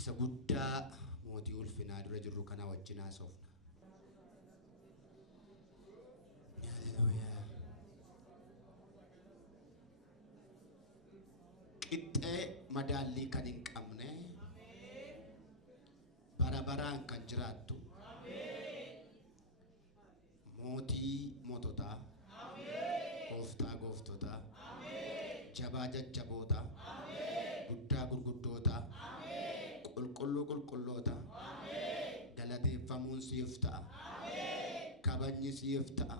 isa guddaa mootii ulfinaa dura jirru kana wajjin haasofna. Qixxee madaalii kan hin qabne bara baraan kan jiraattu mootii moototaa gooftaa gooftotaa jabaa jajjaboota guddaa gurguddoota qulqulluu qulqulloota galateeffamuun siif ta'a kabajni siif ta'a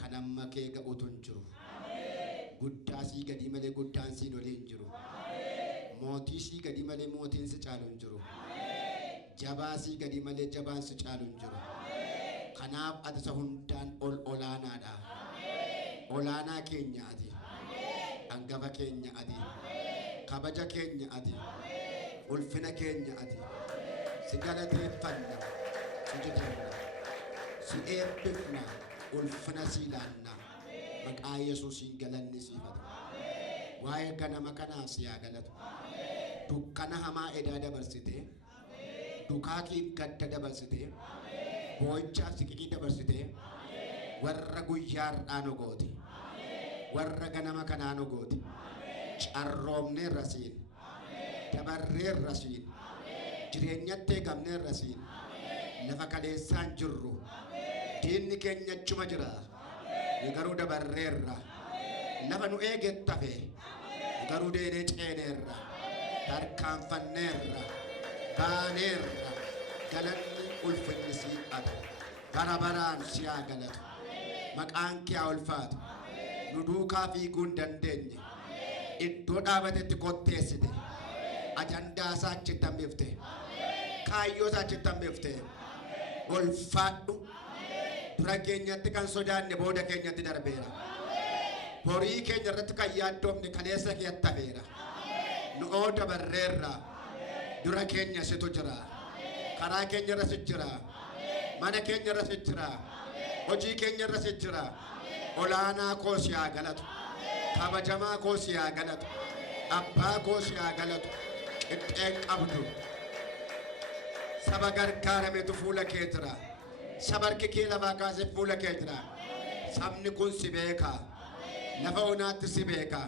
kan amma kee ga'utu hin jiru guddaa sii gadi malee guddaan siin olii hin jiru mootii sii gadi malee mootiin si caalu hin jiru jabaa sii gadi malee jabaan si caalu hin jiru kanaaf ati isa hundaan ol olaanaadha olaanaa keenya ati hangafa keenya ati kabaja keenya ati ulfina keenya ati si galateeffanna si jajanna si eebbifna ulfina si ilaanna maqaa Yesuusiin galanni siifata waa'ee ganama kanaa si haa galatu dukkana hamaa edaa dabarsite dukaakiin gadda dabarsite boo'ichaaf siqiqii dabarsite warra guyyaardhaan ogooti warra ganama kanaan ogooti carroomnee rasiin dabarree rasiin jireenyatti eegamnee rasiin lafa kaleessaan jirru diinni keenya achuma jira garuu dabarreerra lafa nu eegettafe garuu deenee ceeneerra tarkaanfanneerra baaneerra galanni ulfinni si'ata bara baraan si haa galatu maqaan kee haa ulfaatu nu duukaa fiiguu hin dandeenye iddoo dhaabatetti kotteessite ajandaa isaa achitti hambifte kaayyoo isaa achitti hambifte ulfaadhu dura keenyatti kan sodaanne booda keenyatti darbeera horii keenya irratti kan yaaddoomne kaleessa keetti hafeera nu oo dabarreerra dura keenya situ jira karaa keenya irra si jira mana keenya irra si jira hojii keenya irra si jira olaanaa koo si haa galatu kabajamaa koo si haa galatu abbaa koo si haa galatu qixxeen qabdu saba gargaarametu fuula kee jira sabarki kee lafaa kaasee fuula kee jira sabni kun si beeka lafa onaatti si beeka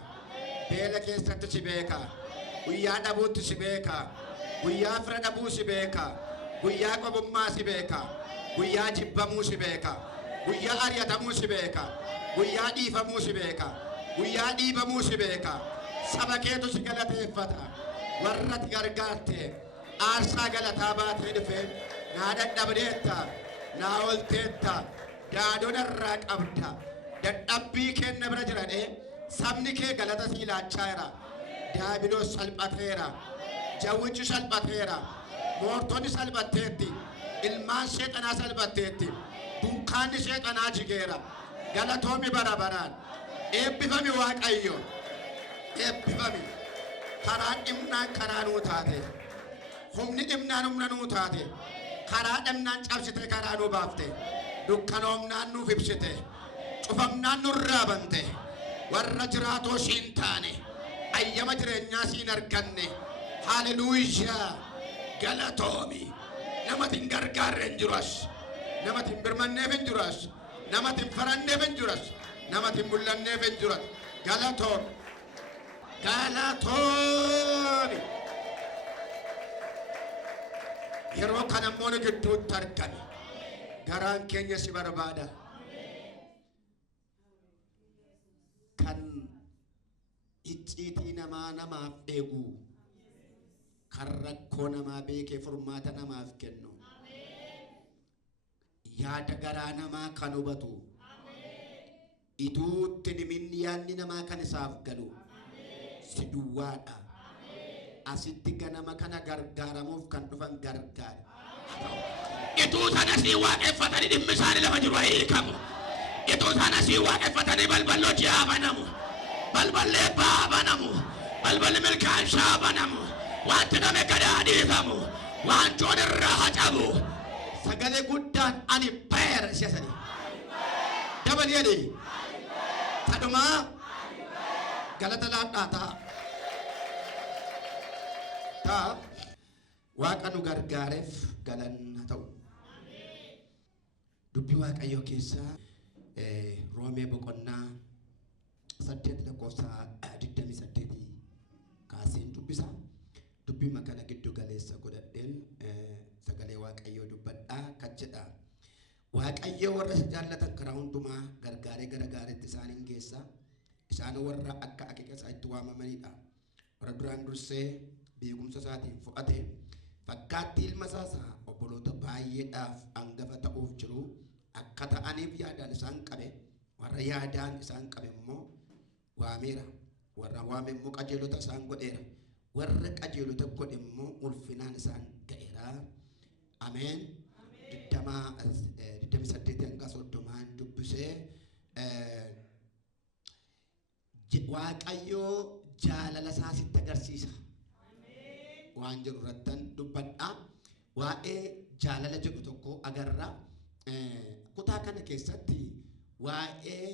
beela keessatti si beeka guyyaa dhabuutti si beeka guyyaa fira dhabuu si beeka guyyaa qobummaa si beeka guyyaa jibbamuu si beeka guyyaa ari'atamuu si beeka guyyaa dhiifamuu si beeka guyyaa dhiibamuu si beeka saba keetu si galateeffata warra ati gargaarte aarsaa galataa baatee dhufe naa dadhabdeetta naa olteetta daadona irraa qabda dadhabbii kenna bira jirane sabni kee galata sii laachaa jira daabiloos salphateera jawwichi salphateera moortonni salphatteetti ilmaan seexanaa salphatteetti dunkaanni seexanaa jigeera galatoomi bara baraan eebbifami waaqayyo eebbifami karaa dhimnaan karaa nuu taate humni dhimnaan humna nuu taate karaa dhimnaan cabsite karaa nuu baafte dukkanoomnaan nuuf ibsite cufamnaan nurraa bante warra jiraatoo siin taane ayyama jireenyaa siin arganne haleluuyaa galatoomi namatin gargaarre hin jiru as namatin birmanneef hin jiru as namatin faranneef hin jiru as namatin mul'anneef hin jiru galatoomi galatoomi yeroo kana immoo gidduutti argame garaan keenya si barbaada kan icciitii namaa namaaf eegu kan rakkoo namaa beekee furmaata namaaf kennu yaada garaa namaa kan hubatu ituutti dhiminni yaadni namaa kan isaaf galu si duwwaadha asitti ganama kana gargaaramuuf kan dhufan gargaara ituu sana si waaqeffatanii dhimmi isaanii lafa jiru hiikamu ituu sana si waaqeffatanii balballoo ji'aa banamu balballee ba'aa banamu balballi milkaa'insaa banamu wanti nama gadaa dhiifamu wantoon irraa hacabu sagalee guddaan ani beera siyaasanii dabali jedhee tadumaa galata laadhaa ta'a waaqa nu gargaareef galanna ta'u. Dubbii Waaqayyoo keessaa Roomee boqonnaa 8:28 kaaseen dubbisa. Dubbii makana giddu galeessa godhadheen sagalee Waaqayyoo dubbadhaa kan jedha. Waaqayyo warra jaallatan karaa hundumaa gargaaree gara gaariitti isaaniin geessa. Isaan warra akka akeeka isaa itti waamamanidha. Warra duraan dursee beekumsa isaatiin fo'ate fakkaattii ilma isaa obboloota baay'eedhaaf hangafa ta'uuf jiru akka ta'aniif yaadaan isaan qabe. Warra yaadaan isaan qabe immoo waameera. Warra waame immoo qajeelota isaan godheera. Warra qajeelota godhe immoo ulfinaan isaan ga'eera. Ameen. 28 dubbisee Waaqayyoo jaalala isaa sitti agarsiisa. Waan jedhu irrattan dubbadha. Waa'ee jaalala jedhu tokko agarra. Kutaa kana keessatti waa'ee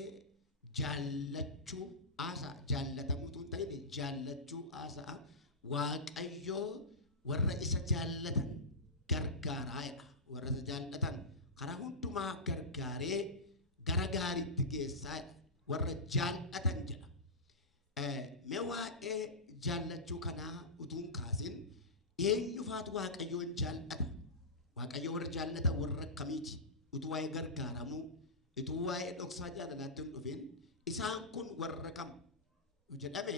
jaallachuu haasa'a. Jaallatamuutu hin ta'in jaallachuu haasa'a. Waaqayyoo warra isa jaallatan gargaaraadha. Warra isa jaallatan karaa hundumaa gargaaree gara gaariitti geessaa warra jaallatan jedha. Mee waa'ee jaallachuu kanaa utuun kaasin eenyufaatu Waaqayyoon jaallata? Waaqayyo warra jaallatan warra akkamiiti? Utuu waa'ee gargaaramuu, utuu waa'ee dhoksaa jaalalaatti hin dhufin isaan kun warra kam jedhame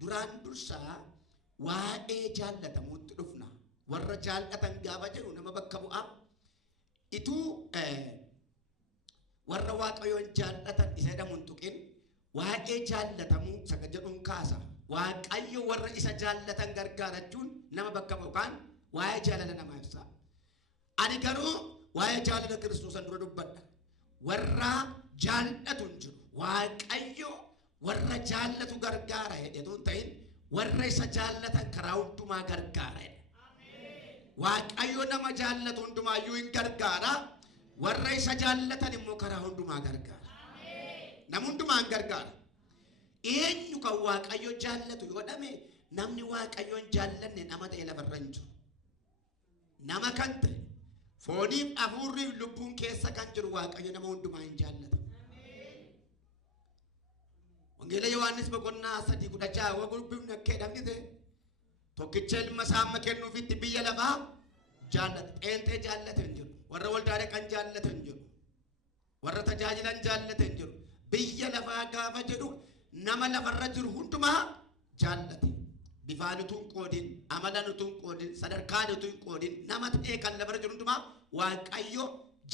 duraan dursaa waa'ee jaallatamuutti dhufna. Warra jaallatan gaafa jedhu nama bakka bu'aa. Ituu warra Waaqayyoon jaallatan isa jedhamuun tuqin waa'ee jaallatamuu saka jedhuun kaasa. Waaqayyo warra isa jaallatan gargaarachuun nama bakka bu'u kan waa'ee jaalala namaa ibsa. Ani garuu waa'ee jaalala Kiristoosan dura dubbadha. Warra jaallatu hin jiru. Waaqayyo warra jaallatu gargaara jedhu hin ta'in warra isa jaallatan karaa hundumaa gargaara. Waaqayyo nama jaallatu hundumaayyuu hin gargaara. Warra isa jaallatan immoo karaa hundumaa gargaara. Nama hundumaan gargaara. Eenyu kan Waaqayyo jaallatu yoo dhame namni Waaqayyoon jaallanne nama ta'e lafarra hin jiru. Nama kan ta'e fooniif hafuurriif lubbuun keessa kan jiru Waaqayyo nama hundumaa hin jaallata. Wangeela Yohaannis boqonnaa 3:16 wagurbiin akkee dhabnite tokkicha ilma isaa kennuufitti biyya lafaa jaallata. Xeenxee jaallate hin jiru. Warra waldaadhaa kan jaallate hin jiru. Warra tajaajilan jaallate hin jiru. Biyya lafaa gaafa jedhu nama lafarra jiru hundumaa jaallate. Bifaan utuu hin qoodin, amalan utuu hin qoodin, sadarkaan utuu hin qoodin nama ta'ee kan lafarra jiru hundumaa Waaqayyo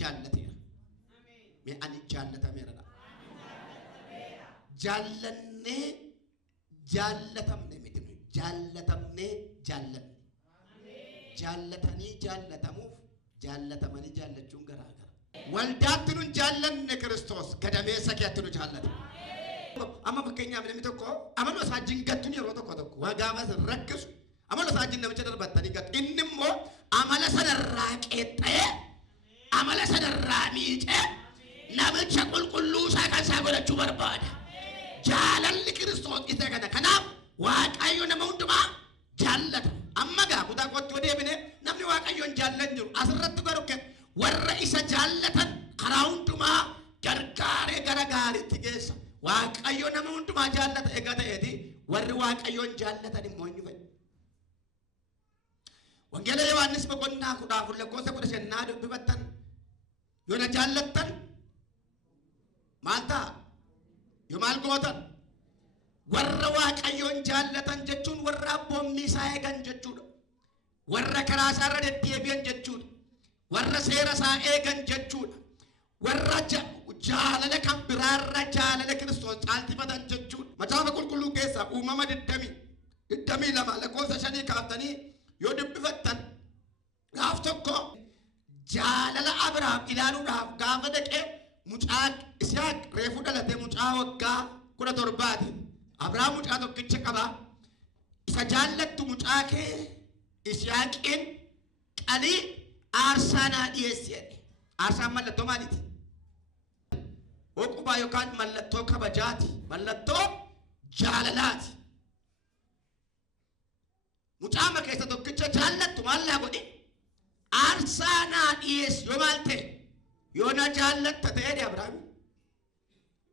jaallateera. Mee ani jaallatameera. Jaallannee jaallatamne miti. Jaallatamnee jaallanne. Jaallatanii jaallatamuuf jaallatamanii jaallachuun garaagara. Waldaatti nun jaallanne Kiristoos gadameessa keetti nu jaallata. Amma fakkeenyaaf namni tokko amaloo isaa jingattuun yeroo tokko waa gaafa rakkisu amaloo isaa jin namicha darbattanii gattu. Inni immoo amala sanarraa qeexxee amala sanarraa miicee namicha qulqulluu isaa kan isaa godhachuu barbaada. Jaalalli Kiristoos isa kana. Kanaaf Waaqayyo nama hundumaa jaallata. Amma gaa kutaa kootti yoo deebine namni Waaqayyoon jaallan jiru asirratti garuu warra isa jaallatan karaa hundumaa gargaaree gara gaariitti geessa. Waaqayyo nama hundumaa jaallata egaa ta'eeti warri Waaqayyoon jaallatan immoo eenyu fa'i? Wangeela Yohaannis boqonnaa 14:15 dubbifattan yoo na jaallattan maal ta'a? Yoo maal gootan? Warra Waaqayyoon jaallatan jechuun warra abboommii isaa eegan jechuudha. Warra karaa isaa irra deddeebi'an jechuudha. Warra seera isaa eegan jechuudha. Warra jaalala kan biraarra jaalala Kiristoos caaltifatan jechuudha. Macaafa qulqulluu keessaa uumama 22 lakkoofsa 5 kaaftanii yoo dubbifattan gaaf tokko jaalala Abrahaam ilaaluudhaaf gaafa dhaqee mucaa Isihaaq reefu dhalatee mucaa waggaa 17 Abrahaam mucaa tokkicha qaba. Isa jaallattu mucaa kee Isihaaqiin qalii aarsaa naa dhiyeessi jedhe. Aarsaan mallattoo maaliiti? Oqubaa yookaan mallattoo kabajaati. Mallattoo jaalalaati. Mucaa keessa tokkicha jaallattu maal Arsana is Yomalte. Yona Jalat Tate Abraham.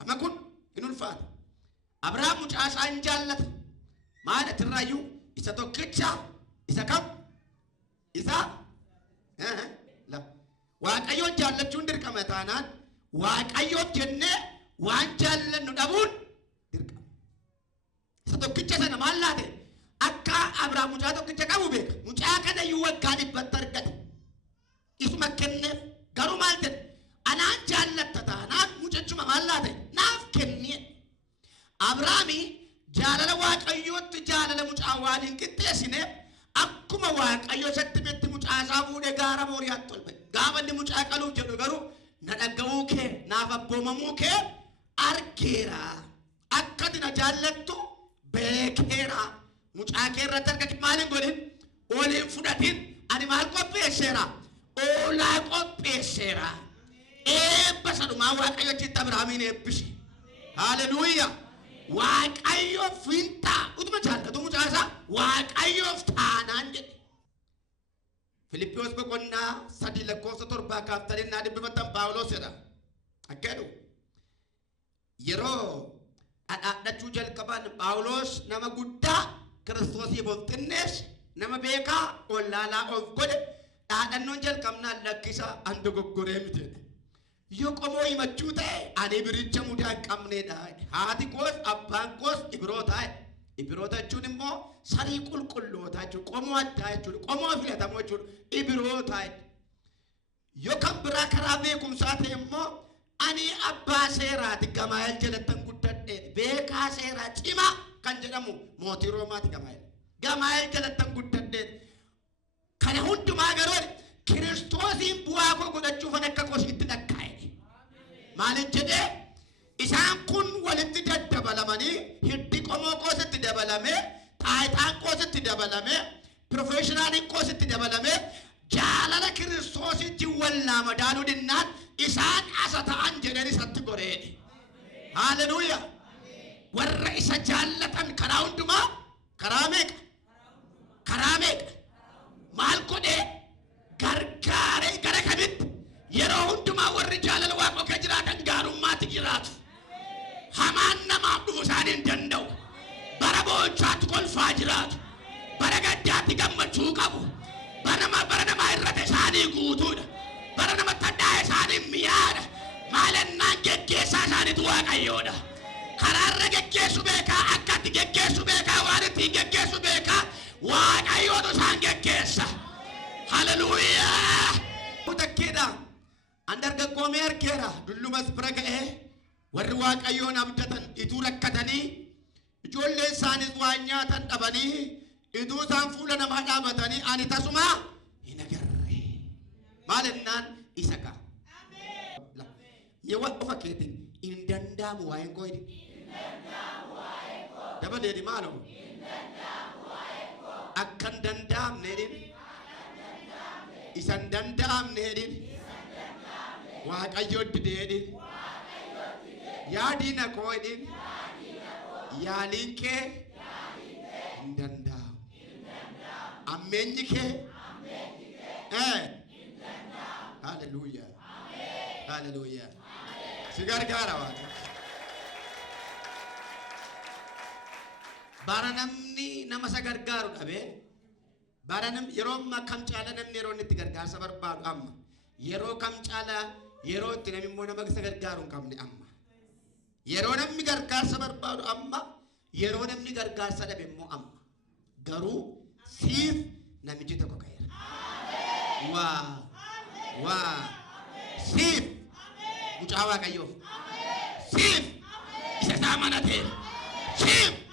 Amakun inulfad. Abraham much as Anjalat. Manet Rayu is a Tokitcha. Is a cup. Is a What ayo Jalat Junder Kamatanan. What ayo Jenne. One Jalan Nudabun. Dirka. Sa Tokitcha and Malade. Akka Abraham Muchato Kichakabube. Muchaka you were Gadi Batarkat. Isma Kenneth, Garumalten, Ananjan Latana, Muchachuma Malade, Nav Kenny Abrami, Jalawak, a youth to Jalala Muchawan in Kitesine, Akumawak, a yosettimate Muchazavu de Garamoriatol, Gavan de Muchakalu Jalugaru, Natagauke, Nava Bomamuke, Arkera, Akatina Jaleto, Bekera, Muchakera Takatmaningolin, Olim Fudatin, Animal Copesera. Ola ko pesera basa dumawa kayo kita Abraham ni epishi hallelujah wa kayo finta utuma janta tumu jasa wa kayo tanan Filipios ko konna sadila ko sa torba ka tali na di bibatam Paulo sera akedo yero ada chujal kaban Paulos nama gudda Kristos ibontinnes nama beka olala of god Adan nonjal kamna lakisa ando gogoremite. Yokomo imachute ane biricha muda kamne da. Hati kos abang kos ibrota chunimo sari kulkulota chu komo atai chu komo afilata mo chu ibrota. Yokam brakarabe kumsate mo ani abba sera tigamael jelatan gudade beka sera chima kanjeramu motiro mat gamael jelatan gudade Kana hundu magarori Kristos imbuwa ko da chufana kako sitina kai malin jede isan kun waliti dabalamani hiddi komo ko sitti dabalame taitan ko sitti dabalame professional ko sitti dabalame jalala Kristos ji walla madanu dinnat isan asata anjere satti gore hallelujah warra isa jallatan kana hunduma karamek Malkode gargare garakabit yero hunduma warri jalal waqo kajiratan garum mati jirat haman nama dusanin dandaw barabo chat kol fajirat baraga jati gammachu qabu barama irrate sani gutud barama tadda sani miyada malanna geggesa sani tuwa kayoda kararra geggesu beka akati geggesu beka warati geggesu beka What are you to say? Hallelujah. Mutakida. Andarga komer kera. Dulumas praga Warwak ayon abdatan itura katani. Jolle sanis wanyatan abani. Idu sanfula na madamatani anitasuma. Inagarre. Malennan isaka. Amen. Yewa faketin. Indanda muwaengo. Dapat dia di mana? Akan dandam nedin isan dandam nedin wa kayod dedin ya dina koidin ya linke dandam amenyike hallelujah hallelujah sigar garawa Baranamni nama sagargaru abe baranam yerom ma kamchala namni ron tigargar sabar ba amma yero kamchala yero tinami mo nama sagargaru kamni amma yero namni gargar sabar ba amma yero namni gargar sadabe mo amma garu sif namijita ko kaya wa sif mucawa kayo sif isa sama natin sif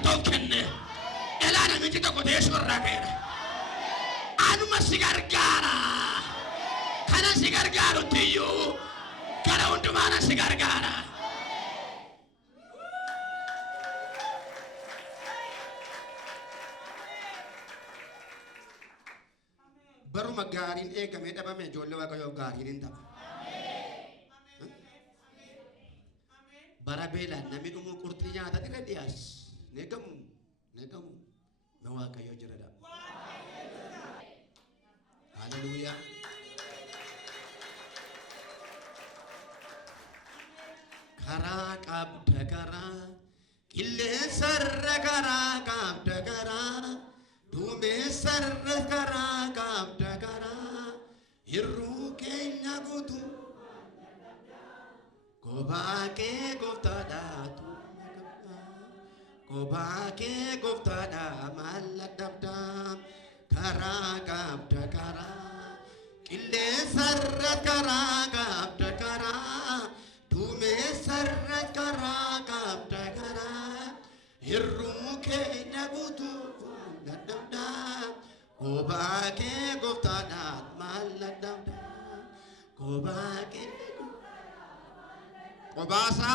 Token Elana Mitito Kodesho Ragera Anuma Sigargara Kana Sigargaro to you Kana Undumana Sigargara Baru magarin kami dapat menjual kayo garin dapat Barabela nami umukurtinya tadi radias Negamu nawa kayo jirada. Hallelujah. duumessarra karaa qabda karaa hir'uu keenya guutuu kophaa kee gooftaadhaatu kophaa kee gooftaadha maal adabdaa karaa qabda karaa qilleensarra karaa qabda karaa duumessarra karaa qabda karaa hir'uu keenya guutuu kophaa kee gooftaadha maal adabdaa kophaa kee qobaasa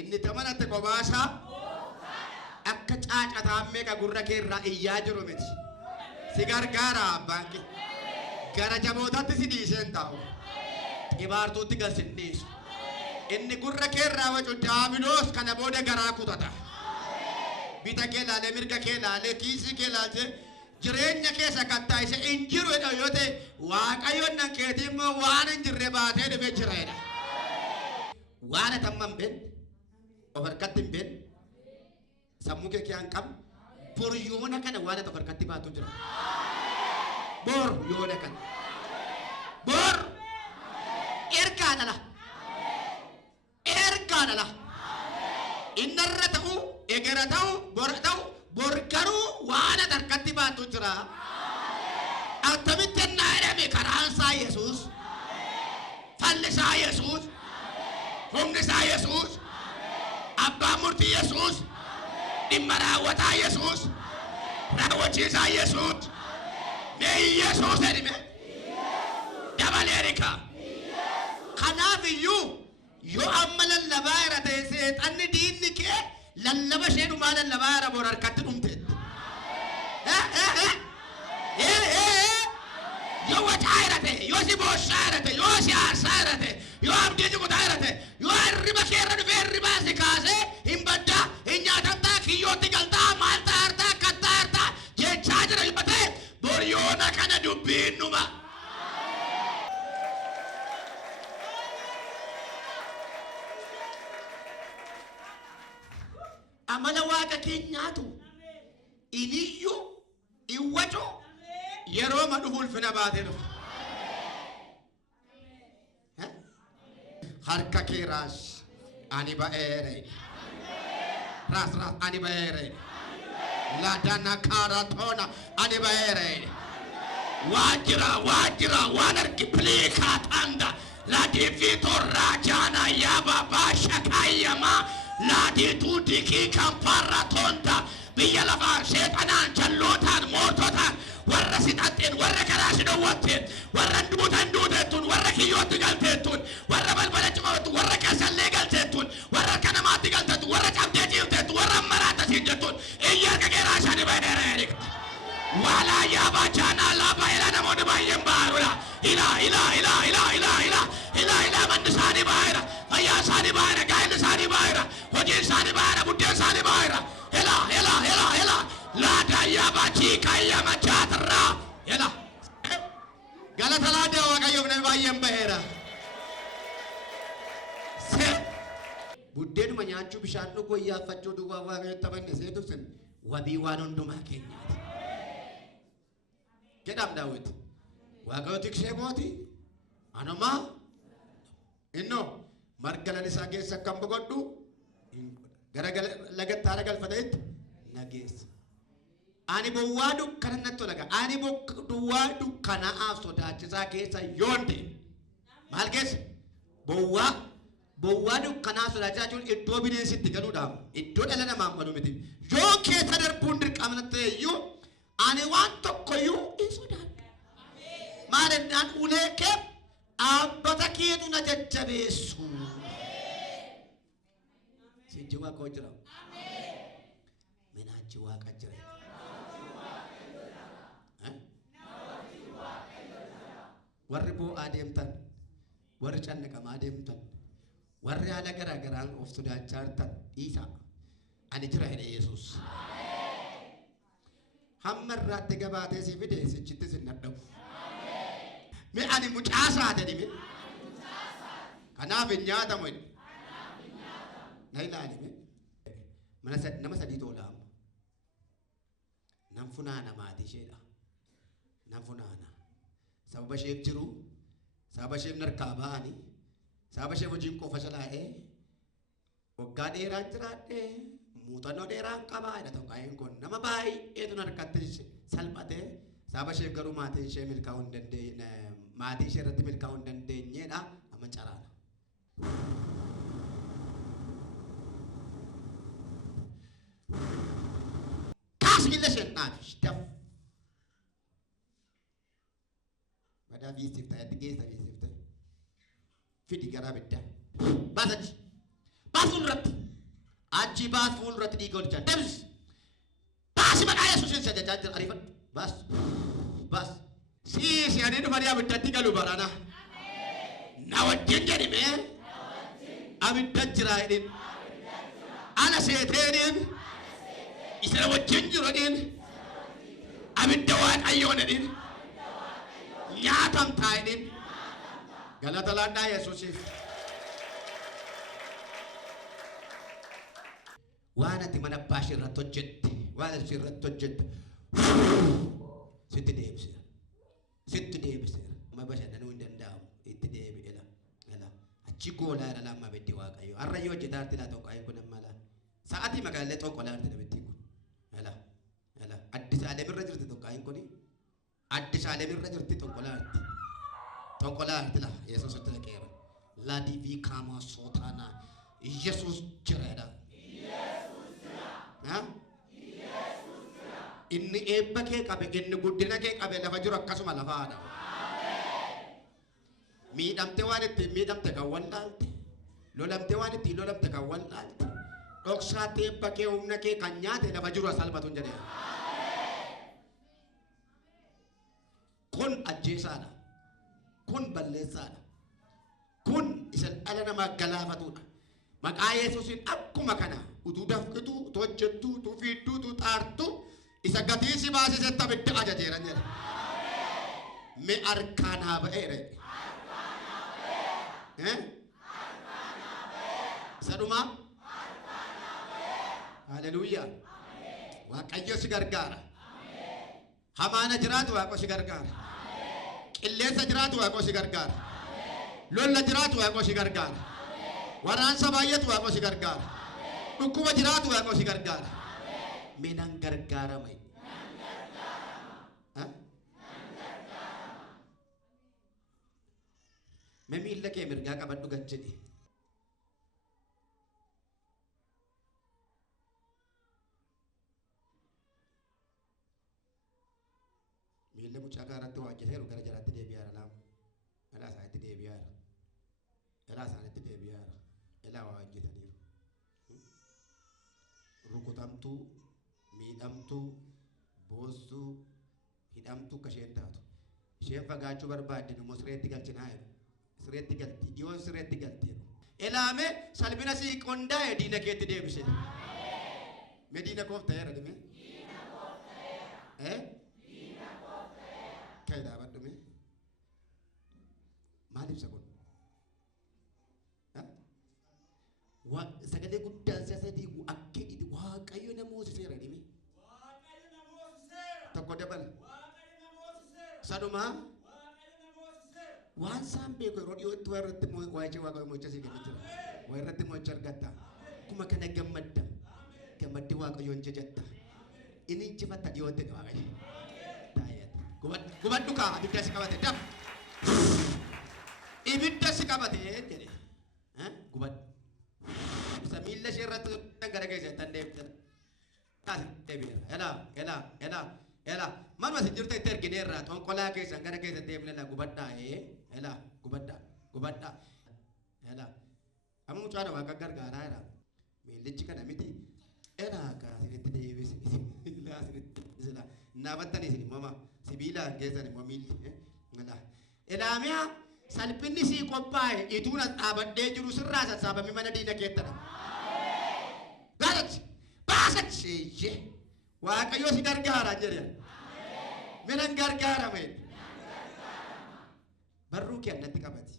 inni tamanatti qobaasa akka caacataa meeqa gurra kee irraa iyyaa jiru miti si gargaara abbaan kee gara jabootatti si dhiiseen taa'u xibaartuutti galsin dhiisu inni gurra kee irraa wacu daamiloos kana booda garaa kutata bita kee laalee mirga kee laalee kiisii kee laalee jireenya keessa kattaa isa injiru jedha yoo ta'e waaqayyoon nan keetii immoo waan hin jirre baatee dhufee jira jedha waan atamman ben of harkatti hin ben sammuu kee kiyaan qab bor yoona kana waan of harkatti baatu jira bor yoona kana bor ergaadhala innarra ta'u egera ta'u bor garuu waan of harkatti baatu jira attamitti ennaa jedhame karaansaa Yesuus fallisaa Yesuus humnisaa Yesuus abbaa murtii Yesuus dhimma raawwataa Yesuus raawwachiisaa Yesuus mee Yesuus jedhime dabalee rika kanaaf iyyuu yoo amma lallabaa irra ta'e seexanni diinni kee lallaba ishee dhumaa lallabaa irra bor harkatti dhumteetti yoo wacaa irra ta'e yoo si booshaa irra ta'e yoo si aarsaa irra ta'e yoo abdii kutaa irra ta'e yoo hirriba kee irra dhufee hirribaa si kaasee hin baddaa hin nyaatattaa kiyyootti galtaa maal ta'artaa kattaa hartaa jechaa jira yoo ta'e bor yoona kana dubbiin numa amala waaqa keenyaatu iniyyuu iwwacu yeroo ma dhufu ulfina baatee dhufu harka kee raas ani ba'eere ras ani ba'eere ladana karatona ani ba'eere wajira waan argi pliika tanda la divito rajana yaba basha kayama la ditudi ki kampara tonda biyya lafa seexanaan jalootaan moototaan warra sixaxxeen warra karaa si dhowwatteen warra duuteettuun warra kiyyootti galteettuun warra balbala cufattu warra keessallee galteettuun warra harka namaatti galteettu warra cabdee ciifteettu warra maraata siin jettuun iyya harka keeraa isaanii baay'ee dheereera waalaa yaabaa jaanaa laabaa ilaa namoonni baay'een baay'eedha ilaa manni isaanii baay'eedha fayyaa isaanii baay'eedha gaa'elli isaanii baay'eedha hojiin isaanii baay'eedha buddeen isaanii baay'eedha hela laada yaabaa chiikaa yama jaatarraa hela galata laada waaqayyoof nama baay'een baay'eedha buddeenuma nyaachuu bishaan dhuguu iyyaafachuu duwwaa waaqayyoon taphanne seetu sin wabii waan hundumaa keenyaati jedham daawit waaqayyo tiksee mootii anumaa innoo marga lalisaa keessa kan boqodhu gara lagattaara galfateetti nageessa ani bowwaa dukkana natti tolaga ani bowwaa dukkanaaf sodaachisaa keessa yoonte maal keessa bowwaa dukkanaa sodaachisaa jechuun iddoo bineensitti galuudhaaf iddoo dhala namaa malu miti yoo keessa darbuun dirqama natti ta'eyyuu ani waan tokkoyyuu hin sodaadhu maal jennaan ulee kee dhaabbata keetu na jajjabeessu sinji waaqa jira minaachi waaqa jira warri boo'aa deemtan warri cannaqamaa deemtan warri haala garaa garaan of sodaachaa jirtan dhiisa ani jira jedhe Yesuus hamma irraatti gabaatee si fide sichitti sin nadhabu me ani mucaasaa jedhime kanaaf hin nyaatamu na ilaalime nama sadii tola amma Nan funaana maatii isheedha. Nan funaana. Sababa isheef jiru, sababa isheef narkaa ba'anii, sababa isheef hojiin qofa shalaa'ee, waggaa dheeraan jiraadhee, muuxannoo dheeraan qabaa jedha tokkaayeen kun nama baay'eetu narkatti salphatee, sababa isheef garuu maatii ishee milkaa'uu hin dandeenye, maatii ishee irratti milkaa'uu hin dandeenyedha. Amma caraana. Kaasmilla shennaaf daf. Badaa viisifta yatti geessa viisifta. Fidi garaa biddaa. Baasachi. Baas fuulduratti. Achi baas fuulduratti dhiiga olichaa. Deemis. Baasi maqaa Yesuusiin si ajajaa jira ariifadhu. Baas. Baas. Siisi ani dhufanii abiddatti galu barana. Na wajjin jedhime. Abidda jiraa jedhin. Ala seeteeniin. Isa wajjin jiru jedhin. Abidda Waaqayyoon jedhin. Nyaatam taa'edhin. Galata laadhaa Yesuusiif. Waan ati mana abbaa ishee irratti hojjette, waan ati irratti hojjette sitti deebiseera. Sitti deebiseera. Amma bashannanuu hin danda'amu. Itti deebi'eera. Achi goolaa dhala amma abiddi Waaqayyo. Har'a yoo hojjetaarti laa tokko ayi kun amma laa. Sa'aatii magaalee tokko laarti namitti kun. Addis Aaleemirra jirti tokko ayi kuni. Addis Aaleemirra jirti tokko laarti. Tokko laarti laa Yesuus itti dhaqeera. Laa diivii kaamaa sootaanaa Yesuus jiraadha. Inni eebba kee qabe, inni guddina kee qabe lafa jiru akkasuma lafa haadha. Miidhamte waan ittiin miidhamte kan wallaalte, lolamte waan ittiin lolamte kan wallaalte, dhoksaatti eebba kee humna kee kan nyaate lafa jiru salphatu hin jedhee. Kun ajjeesaadha. Kun balleessaadha. Kun isa dhala namaa galaafatudha. Maqaa Yesuusiin akkuma kana utuu dafqitu, utuu hojjettu, utuu fiidduu, utuu xaartu isa gatii si baasisetti abidda ajajeeran jedha. Me harkaanaa ba'eera. Isa dhumaa? Haleluuyaa. Waaqayyo si gargaara. Hamaana jiraatu Waaqo si gargaara. Qilleensa jiraatu Waaqo si gargaara. Lolla jiraatu Waaqo si gargaara. Waraansa baay'atu Waaqo si gargaara. Dhukkuba jiraatu Waaqo si gargaara. Minan gargaarama. Mee miilla kee mirgaa qabadhu gad jedhi. Miilla mucaa gaaraatti waajjiseeru gara jalaatti deebi'aara laamu. Elaa isaanitti deebi'aara. Elaa isaanitti deebi'aara. Elaa waajjisaniiru. Rukutamtuu, miidhamtuu, boossuu, hidhamtuu akka isheen taatu. Isheen fagaachuu barbaadde immoo sireetti galchinaa jedhu. Sireetti galti, dhiyoon sireetti galti jedhu. Elaame salphina sii qondaa'e diina keetti deebise. Mee diina koof ta'eera dhime? Diina koof ta'eera. Diina koof ta'eera. Ka'e dhaabadhu mee? Maal ibsa kun? Sagalee guddaan sadii akka Waaqayyo na moosiseera dhime. Waaqayyo na moosiseera. Tokko dabala. Waaqayyo na moosiseera. Sadumaa. Waan isaan beeku yeroo dhiyootti waa irratti waajjii Waaqayyo mo'icha sii kenna jira. Waa irratti mo'icha argatta. Kuma kana gammadda. Gammaddi Waaqayyoon jajatta. Inni injifatta dhiyootti Waaqayyo. Gubadhu kaa ibidda si qabate daf. Ibidda si qabate jedhe. Gubadhu. Bisa miilla ishee irratti gara keessatti tan deebite. Kaasi deebi'eera. Elaa. Manuma si jirtu itti ergineerra tonkolaa keessan gara keessatti deebine la gubadhaa gubadhaa. Elaa. Amma mucaadha Waaqa gargaaraa jira. Miillichi kana miti. Elaa kaasinitti deebise. Sila naafattani isin mama sibiilaan keessan immoo miilli. Elaamiyaa salphinni sii qophaa'e ituun as dhaabadhee jiru sirraa sassaabamee mana diina keettadha. Baasachi Waaqayyo si gargaara jedhe. Minan gargaarame. Barruu kee annatti qabati.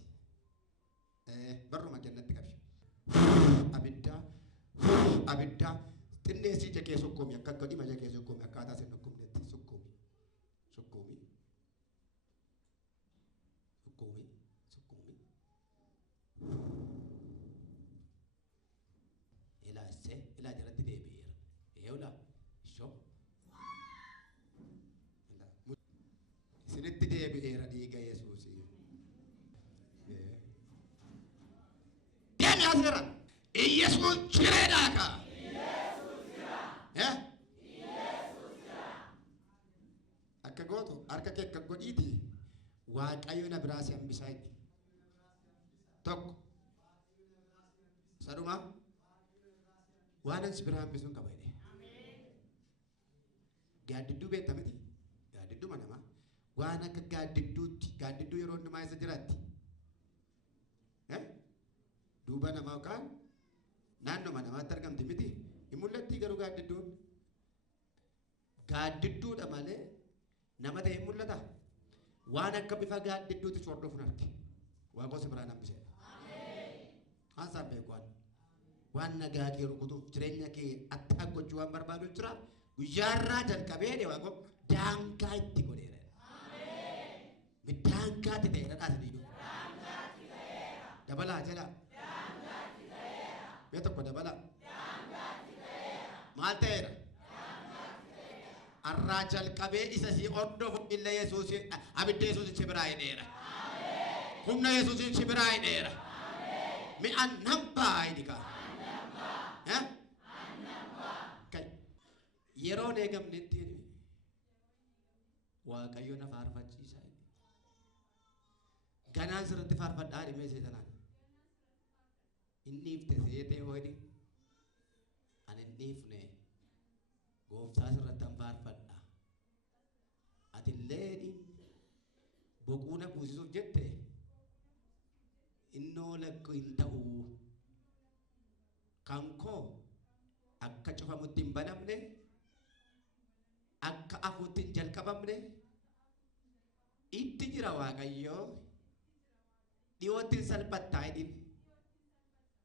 Barruma kee annatti qabi. Abidda xinneessii jekee sokkoomii akka godhima jekee sokkoomii akkaataa sin dhukkubnetti. fe'eera dhiiga Yesuusii. Deemi asirra. Yesuus jireedhaa kaa. Akka gootu harka kee akka godhiiti Waaqayyo na biraa si hambisaa itti. Tokko. Saduma. Waan ansi biraa hambisuun qaba jedhee. Gaaddidduu beekta miti. Gaaddidduu manamaa. Waan akka gaaddidduutti gaaddidduu yeroo hundumaa isa jiraatti. Duuba namaa yookaan naannoo namaatti argamti miti. Hin mul'atti garuu gaaddidduun. Gaaddidduudha malee nama ta'e hin mul'ata. Waan akka bifa gaaddidduutti hordofuun arge. Waaqosa biraan hambisee. Haasaan beekwaan. Waan nagaa kee rukutuuf jireenya kee attaa gochuu waan barbaadu jira. Guyyaarraa jalqabee Waaqo daangaa itti godheera. Daangaa itti ta'eera dhaasanii jiru. Dabalaa jedha. Mee tokko dabala. Maal ta'eera? Arraa jalqabee isa si hordofu illa Yesuus abidda Yesuus si biraa hidheera. Humna Yesuus si biraa hidheera. Mi'aan nambaa hidhika. Yeroo eegamnetti Waaqayyo na faarfachiisa. Ganaan sirriitti faarfadhaa dhimee seetanaan. Inni ifte seetee hoydhi. Ani inni ifne gooftaa sirriitti han faarfadha. Ati illee boquu na buusisuuf jette innoo lakku hin ta'u. Kan koo akka cufamutti hin banamne akka afuutti hin jalqabamne itti jira Waaqayyo dhiyootti hin salphattaa jedhin.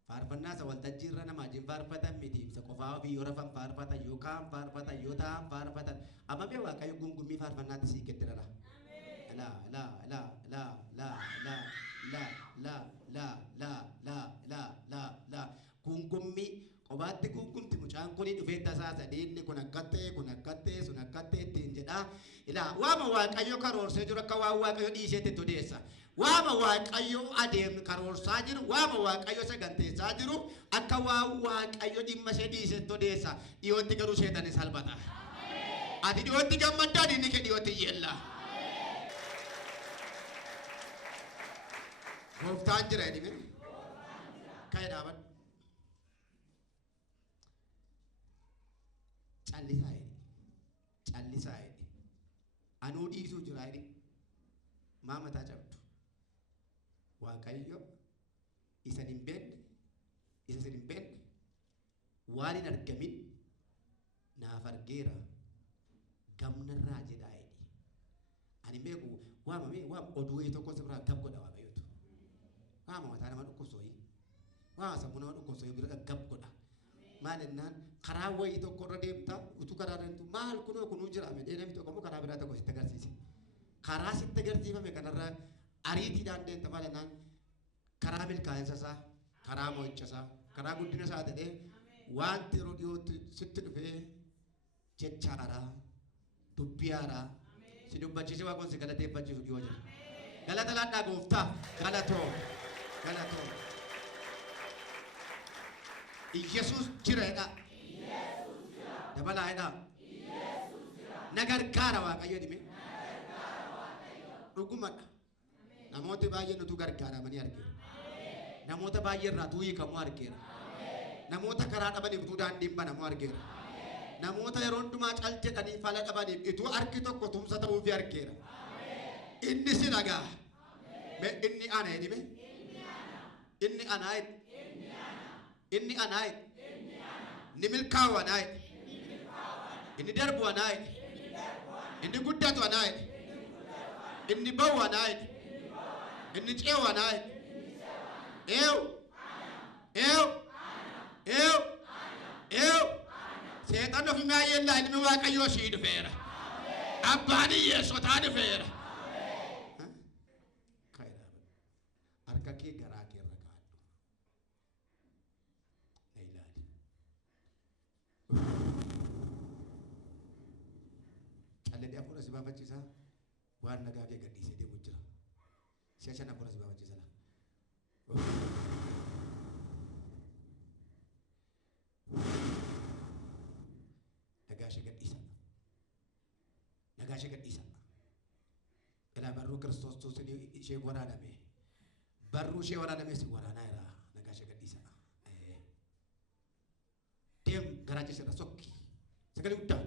Faarfannaa isa waltajjii irra namaa wajjin faarfatan miti. Isa qofaa ofii yoo rafan faarfatan yookaan faarfatan yoo ta'an faarfatan. Amma mee Waaqayyo gungummii faarfannaatti sii geddira. La la la la la la la la la la la la la la gungummii qobaatti gungumti mucaan kuni dhufee tasaa sadeenni kun akkattee kun akkattee sun akkattee ittiin jedhaa. Ilaa waama Waaqayyo karoorsee jiru akka waan Waaqayyo dhiiseetti todeessa. Waama Waaqayyo adeem karoorsaa jiru waama Waaqayyo saganteessaa jiru akka waan Waaqayyo dhimma ishee dhiiseetti todeessa. Dhiyootti garuu seexanni salphata. Ati dhiyootti gammaddaa inni kee dhiyootti yeella. Gooftaan jira jedhime. Ka'ee dhaabadhu. Callisaa jedhe. Anuu dhiisuu jira jedhe. Maa mataa cabdu. Waaqayyo isan hin beekne isa sin hin beekne waan hin argamin naaf argeera gamnarraa jedhaa jedhe. Ani beeku waama oduu wayii tokko sirraa gab godha Waaqayyotu. Waama mataa nama dhukkubsooyi. Waama sammuu nama dhukkubsooyi bira gab godha. Maal jennaan karaa wayii tokko irra deemta utuu karaa deemtu maal kunoo kunuu jira midhee namni tokko karaa biraa tokko sitti agarsiise. Karaa sitti agarsiifame kanarra ariitiidhaan deemta maal jennaan karaa milkaa'insa isaa, karaa mo'icha isaa, karaa guddina isaa ta'ee wanti yeroo dhiyootti sitti dhufee jecha haaraa, dubbii haaraa si dubbachiisee Waaqoon si galateeffachiisu dhiyoo jira. Galata laadhaa gooftaa galatoo. Yesuus jireedha. Dabalaadha. Na gargaara Waaqayyo dhime. Dhugumadha. Namoota baay'een utuu gargaaramanii argeera. Namoota baay'ee irraa utuu hiikamuu argeera. Namoota karaa dhabaniif utuu daandiin banamuu argeera. Namoota yeroo hundumaa cal jedhanii fala dhabaniif utuu harki tokko tumsa ta'uufi argeera. Inni si dhagaa. Inni ana jedhime. Inni ana inni anaa inni milkaa'u anaa inni darbu anaa inni guddatu anaa inni ba'u anaa inni ce'u anaa seexan ofi maayyellaa ilmi Waaqayyoo sii dhufeera. Abbaan hiyyeessotaa dhufeera. Harka kee garaa kee irra kaa'adhu. Na ilaali. Callee hafuura si baafachiisaa. waan nagaa kee gadhiisee deemu jira. Si'a shan afur as baafachiisana. Nagaa ishee gadhiisa. Nagaa ishee gadhiisa. Ilaa barruu Kiristoos tuusin ishee waraaname. Barruu ishee waraaname si waraanaa jira. Nagaa ishee gadhiisa. Deem garaacha ishee irra sokki. Sagalee guddaa.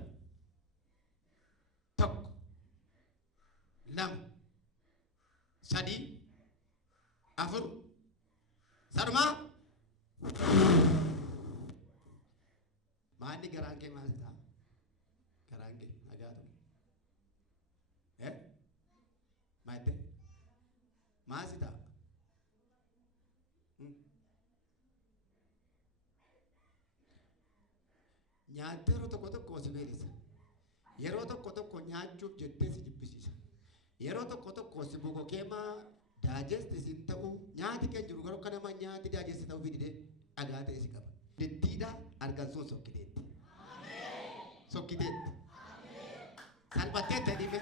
Tokko. Lama. Sadii. Afur. Sarumaa. Maanni garaan kee maal ta'a? Garaan kee nagaatu. Maatte? Maal ta'a? Nyaattee yeroo tokko tokko si beelisa. Yeroo tokko tokko nyaachuuf jettee si jibbisiisa. Yeroo tokko tokko si bokokeemaa daajesti sin ta'u nyaati kan jiru garuu kanama nyaati daajesti ta'uu fidee dhagaa ta'e si qaba. Dettiidha argansuun sokkiteetti. Sokkiteetti. Salphatteetti adiife.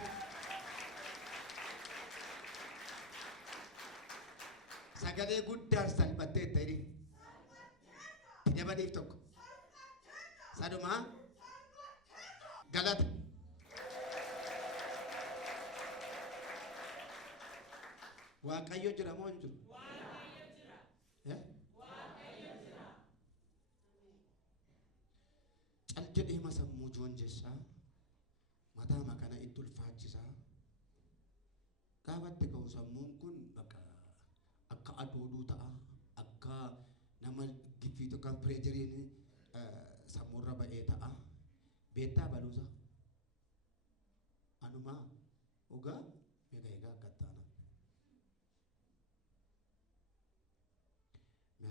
Sagalee guddaan salphatteetti adiife. Dabaniif tokko. Sadumaa galata. Waaqayyo jira moo hin jiru? Waaqayyo jira. Waaqayyo jira. Cal jedhee masammuu joonjessaa mataa makana itti ulfaachisaa gaafatti ka'u sammuun kun bakka akka adooduu ta'a akka nama giffiitu kan pireejeriin sammuurra ba'ee ta'a beektaa baluusa anumaa dhugaa egaa akka taana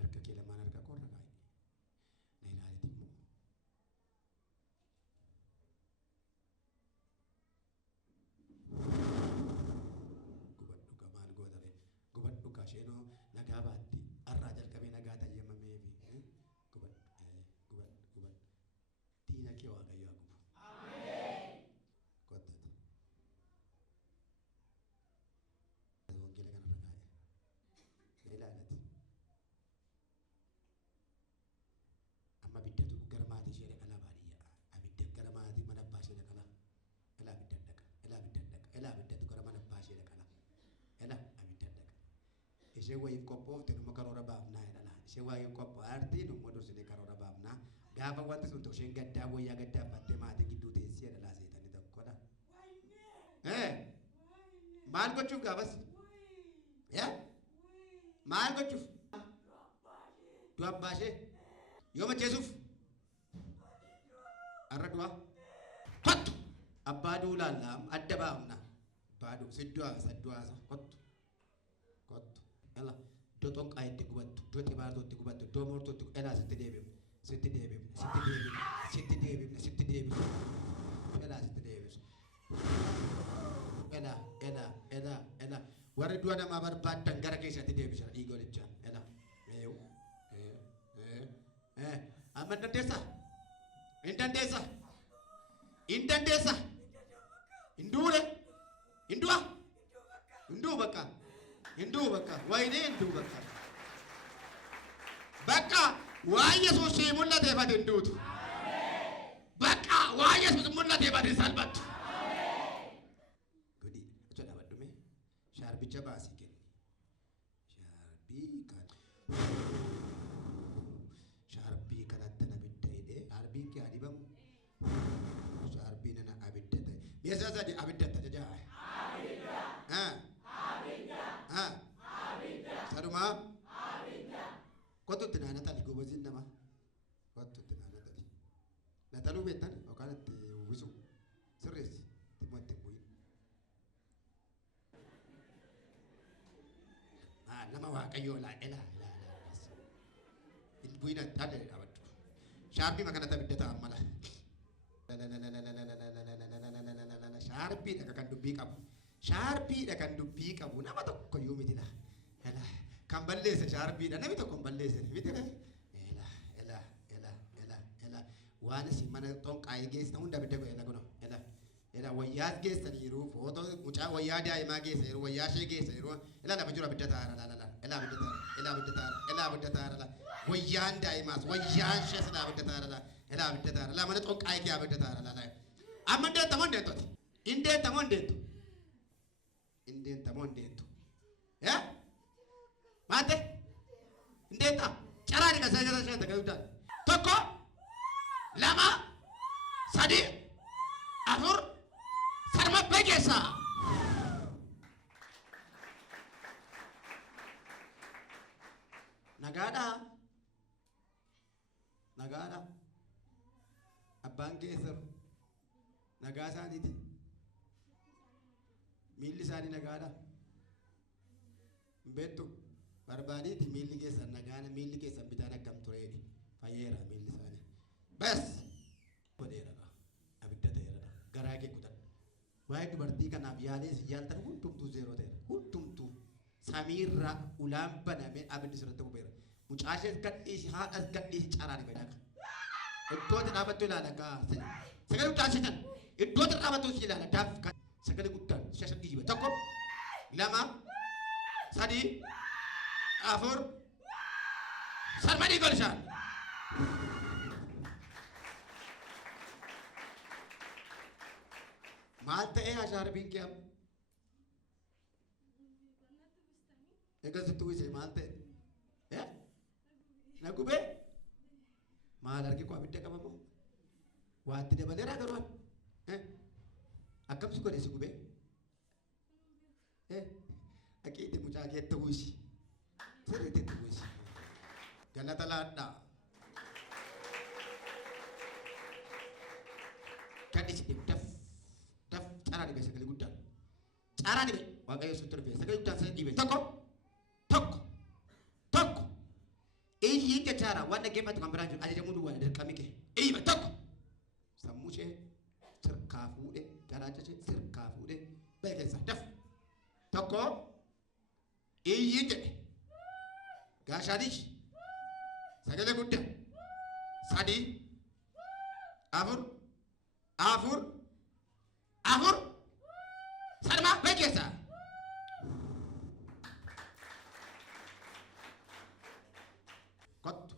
harka kee lamaan harka korra kaa'e na ilaalitti immoo gubadhu ka maal gootare gubadhu ka sheenoo nagaa baatti arraa jalqabee nagaa tayyamamee fi gubadhu diina kee waaqayyo haa gubu. Ameen. Kottata. Wangeela kanarra kaa'e na ilaalati. Amma biddatu gara maatii ishee dhaqala baadiyyaa. Abidda gara maatii mana abbaa ishee dhaqala. Elaa abidda dhaqa. Elaa abidda dhaqa. Elaa abiddatu gara mana abbaa ishee dhaqala. Elaa abidda dhaqa. Ishee wayiif qophoofte numa karoora baafnaa jedhala. Ishee wayiif qophaa'arti numa dursitee karoora baafnaa. Gaafa wanti sun isheen gaddaa wayyaa gaddaaffattee maatii gidduu teessee jedhala seetanii tokkodha. Maal gochuuf gaafas? Maal gochuuf? Du'a abbaa ishee. Yoo macheessuuf arra du'a kottu abbaa duulaallaa adda baafna abbaa duu siddu'aasa kottu yalla iddoo xonqaa itti gubattu iddoo xibaartuu itti gubattu iddoo moortuu itti elaa sitti deebifne elaa sitti deebifne elaa warri du'a namaa barbaaddan gara keessatti deebisa dhiiga olichaan elaa amma dandeessa? Hin dandeessa? Hin dandeessa? Hin duule? Hin du'a? Hin du'u bakka? Hin du'u bakka? Waynee hin du'u bakka? Bakka waan Yesuus sii mul'ateef ati hin duutu. Bakka waan Yesuus mul'ateef ati hin salphattu. Gudi achi dhaabadhume shaarbicha baasii kenni. Shaarbii kan. Sharbii kanatti na bidda hidhee sharbiin kee adibamu sharbiin na abidda ta'e meeshaa sadi abidda ta'e jaa sadumaa kottutti naana tali goboziin nama kottutti naana tali na taluu beektan yookaan itti uwwisu sirreessi immoo itti bu'in nama waaqayyoo elaa buina tale abaddu sharbi makana tabidda ta amala sharbi daga kan dubbii qabu nama tokko yoo mitila kan balleessa sharbi da nami tokko balleessa mitila ela waan si mana ton qaay gees na hunda bidda go ela gono ela ila wayyaas geessaniiru footoo mucaa wayyaa daa'imaa geessaniiru wayyaa ishee geessaniiru ila lafa jiru abidda taara la ila abidda taara wayyaan daa'imaas wayyaan ishee sila abidda taara la mana xonqaa ikee abidda taara la amma deettamoo deettooti indeettamoo deettu ya maate indeetta caraani ka sajjata shanta gayuudhaan tokko lama sadi afur sarma begeessa nagaadha abbaan keessan nagaa isaaniiti miilli isaanii nagaadha beettu barbaadiiti miilli keessan nagaana miilli keessan bitaan akkam tureeni fayyeera miilli isaanii bas bodeeradha abidda ta'eeradha garaa kee kutan waa'ee dubartii kanaaf yaalees yaaltan hundumtuu zeeroo ta'eera hundumtuu samiirra ulaan baname abiddi sirratti bubeera mucaashees gadhiisi haadhas gadhiisi caraan fedhaaka iddootti dhaabattu ilaala kaa sagalee guddaan sitan iddootti dhaabattu si ilaala daaf sagalee guddaan shashan dhiibe tokko lama sadi afur sarmanii golshaan maal ta'ee ashaarbiin kee amma eegasittu wisee maal ta'e na gubee maal argi koo abidda qabamoo waatti dabaleeraa garuun akkamsi godhe si gubee aqiitti mucaa keetta wisi sirriitti wisi galata laadhaa kadhisi daf carraa dhibee sagalee guddaan carraa dhibee waaqayyo sun turbe sagalee guddaan sana dhibee tokko iyyi jechaara waan dhaggeeffatu kan biraan jiru ajajamuu duwwaa dirqamii kee iyyiba tokko sammuu ishee sirkaa fuudhe garaacha ishee sirkaa fuudhe ba'e keessa daf tokko iyyi jedhe gaashaanish sagalee guddaan sadi afur sarma ba'e keessa kottu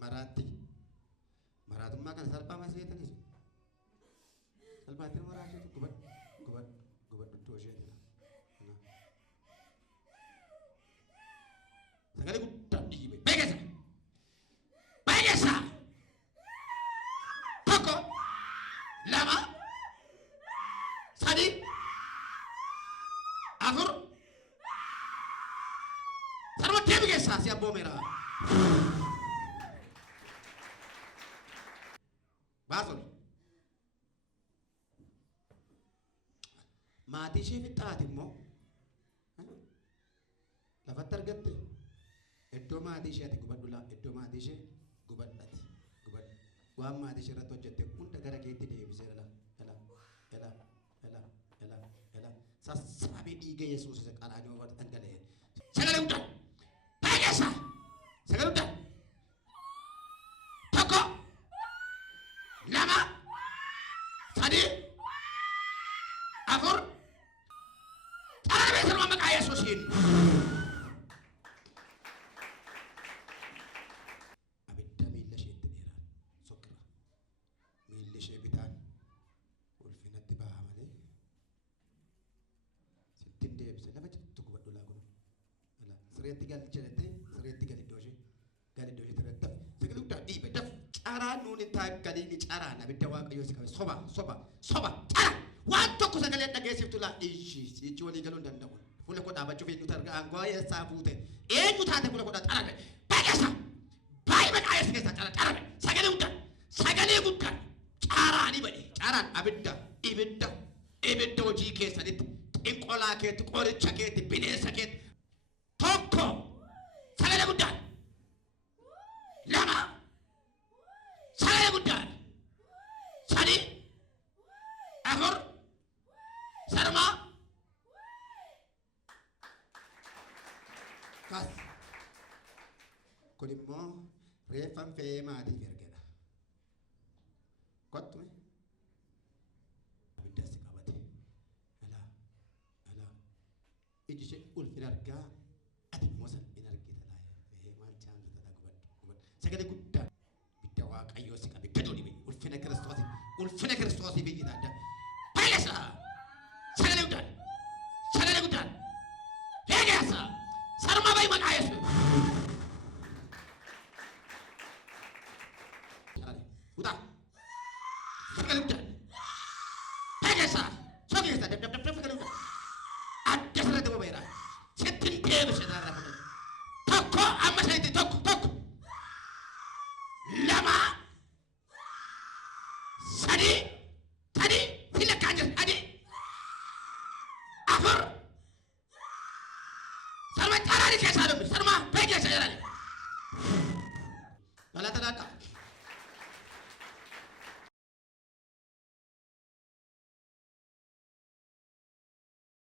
maraatummaa kana salphaa maseetanis salphaatti nama raasheetu gubadhu iddoo isheetidha sagalee guddaan dhiibe beekesa tokko lama sadi afur sarma deebi keessaa si abboomeera baasol maatii ishee fixaati immoo lafatti argatte iddoo maatii ishee ati gubadhu laa iddoo maatii ishee gubadhati waan maatii ishee irratti hojjette hunda gara keetti deebisee ela sassaabii dhiiga Yesuus isa qaraanii over dhangala'e sagalee guddaan baay'eessa sagalee guddaan tokko lama sadi afur carraa beeksisa maqaa Yesuusiin abidda miilla isheetti dheeraan sokkira miilli ishee bitaan ulfinatti baha malee sittiin deebise lafa jirtu gubadhu laa kun sireetti gal jedhette sireetti gal iddoo ishee tiretta sagalee guddaan dhiibe daf caraan nuuni taaggaliini caraan abidda waaqayyoo si qabe soba cara waan tokko sagalee dhageessiftu laa ichi walii galuu hin danda'u fuula koo dhaabachuuf eenyu targa aangoo eessaa fuute eenyu taate fuula koodhaa carame baay'eessa baay'ee maqaa eessa keessaa carame sagalee guddaan caraanii ba'e caraan ibidda hojii keessanitti xinqolaa keetti qoricha keetti bineensa keetti tokko sagalee guddaan lama sagalee guddaan sadi afur sarma kas kun immoo reeffan fe'ee maatiif ergedha kottume ijishe ulfin argaa ati mosan in argita laayee maal chaantu tata gubad sagale guddaa bidda waaqayyoo si qabe gadoo dhibe ulfina Kiristoosi biyyi taadda baay'isa sagale guddaan heegeessa sarma bayi maqaa Yesuus uta sagale guddaan heegeessa sogeessa dab sagale guddaan adda sarratti bobeera settin deebise darra tokko amma sanitti tokko lama sadi filakkaan jira sadi afur sarma caraani keessaa dubbi sarma bee keessa jirani